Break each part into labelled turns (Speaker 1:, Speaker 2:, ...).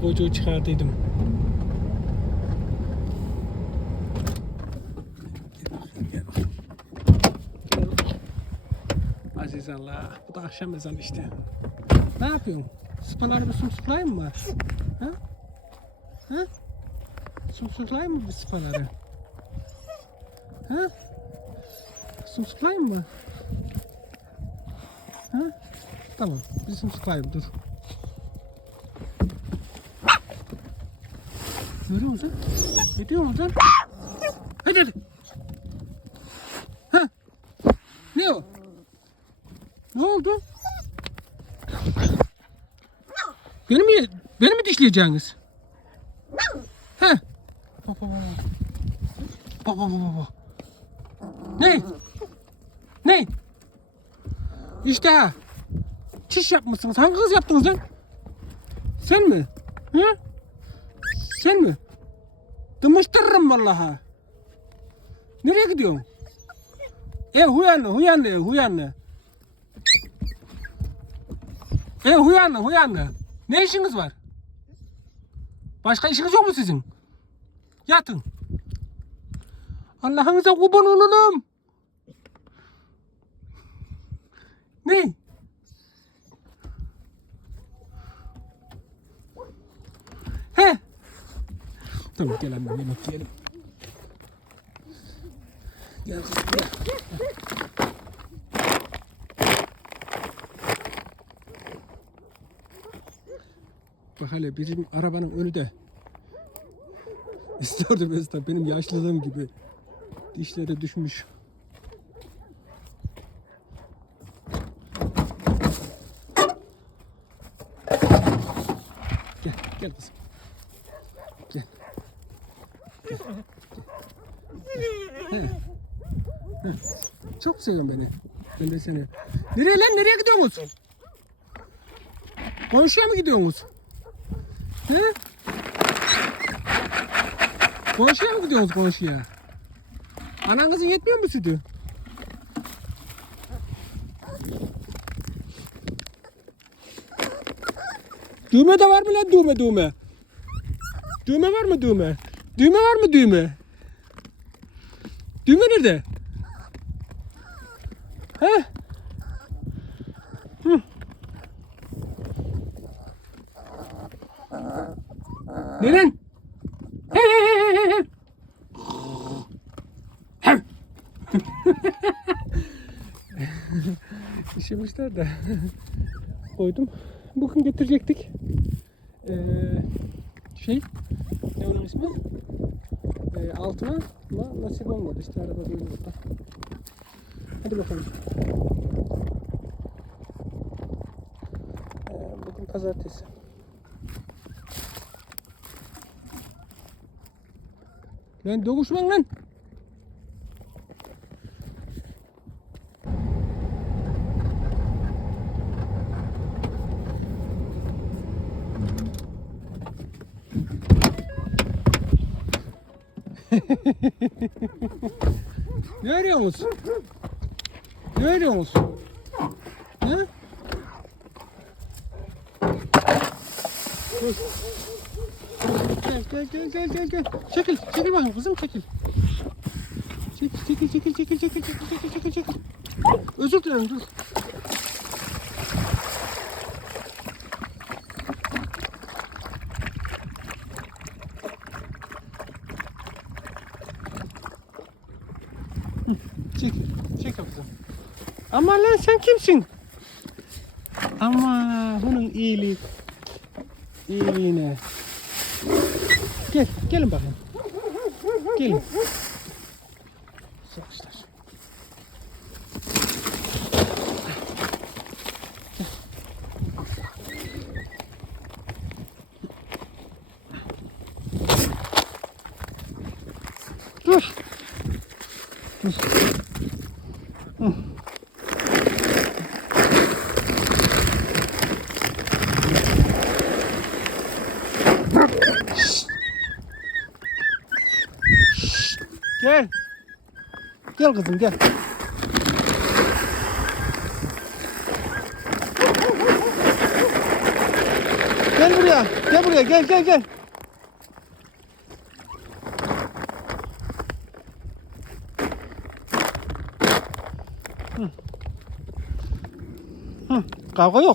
Speaker 1: Dün kocuğu çıkardıydım. Aziz Allah. Bu da akşam ezanı işte. Ne yapıyorsun? Spaları bir sumsuklayayım mı? Ha? Ha? Sumsuklayayım mı bir spaları? Ha? Sumsuklayayım mı? Ha? Tamam. Bir sumsuklayayım dur. Görüyor musun? Ne diyor musun? Hadi hadi. Ha? Ne o? Ne oldu? Beni mi, beni mi dişleyeceksiniz? He? Baba. Baba baba baba. Ne? Ne? İşte ha. Çiş yapmışsınız. Hangi kız yaptınız lan? Sen mi? Hı? Sen mi? Dımıştırırım vallahi. Nereye gidiyorsun? E huyanlı, huyanlı, huyanlı. E huyanlı, huyanlı. Ne işiniz var? Başka işiniz yok mu sizin? Yatın. Allah'ınıza kurban olurum. Ne? He? Tamam gel annem yemek yiyelim. Gel kızım gel. Bak hele bizim arabanın önü de İsterdim esnaf benim yaşlılığım gibi. Dişleri düşmüş. Gel, gel kızım. Gel. Gel. Gel. He. He. Çok seviyorum beni. Ben de seni. Nereye lan? Nereye gidiyorsunuz? Komşuya mı gidiyorsunuz? He? Komşuya mı gidiyorsunuz komşuya? Ananızın yetmiyor mu sütü? Düğme de var mı lan düğme düğme? Düğme var mı düğme? Düğme var mı düğme? Düğme nerede? He? Hı. Neren? İşemişler de koydum. Bugün getirecektik. Ee, şey ne onun ismi? Ee, altıma ama nasip olmadı işte araba değil burada. Hadi bakalım. Ee, bugün pazartesi. Lan dokuşman lan. ne arıyorsunuz? Ne arıyorsunuz? Ne? Dur. Gel gel gel gel gel gel. Çekil çekil bakayım kızım çekil. Çekil çekil çekil çekil çekil çekil çekil çekil çekil. Özür dilerim dur. Çekil çekil kızım. Aman lan sen kimsin? Ama bunun iyiliği. İyiliğine. Gel, gelin bakayım. Gelin. Sıkışlar. Dur. Dur. 嘘给，给了个怎么？给，给不了，给不了，给，给，给。嗯，嗯，搞不好哟，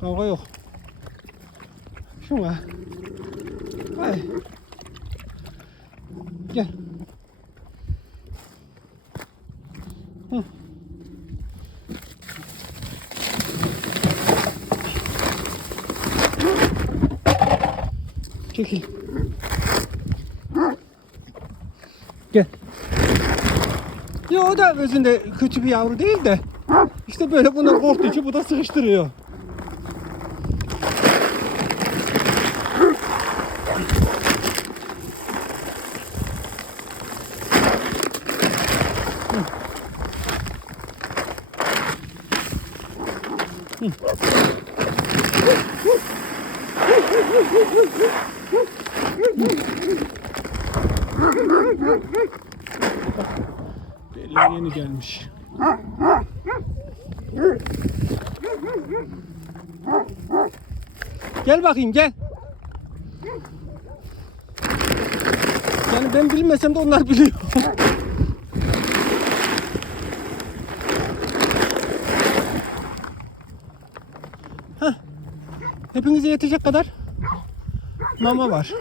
Speaker 1: 搞不好哟，兄弟。哎。Gel. Hı. Çekil. Gel. Ya o da özünde kötü bir yavru değil de işte böyle bunlar korktuğu için bu da sıkıştırıyor. Belli yeni gelmiş. Gel bakayım gel. Yani ben bilmesem de onlar biliyor. Hepinize yetecek kadar mama var.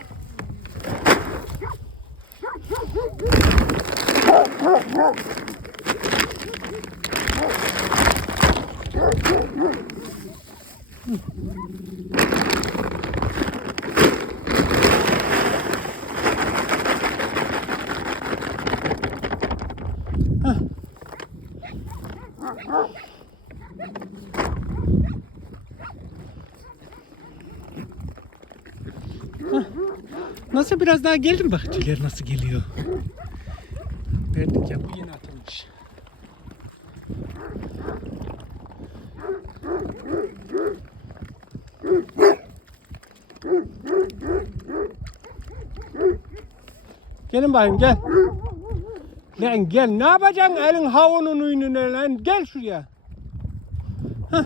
Speaker 1: Nasıl biraz daha gelin bak tüyler nasıl geliyor. Verdik ya bu yeni atılmış. Gelin bakayım gel. Lan gel ne yapacaksın elin havunun önüne lan gel şuraya. Hah.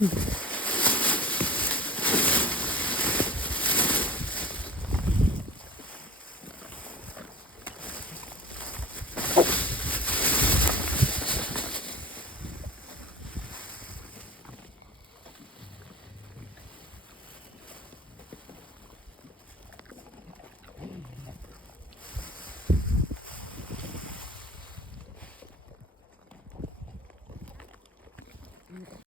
Speaker 1: Mm-hmm.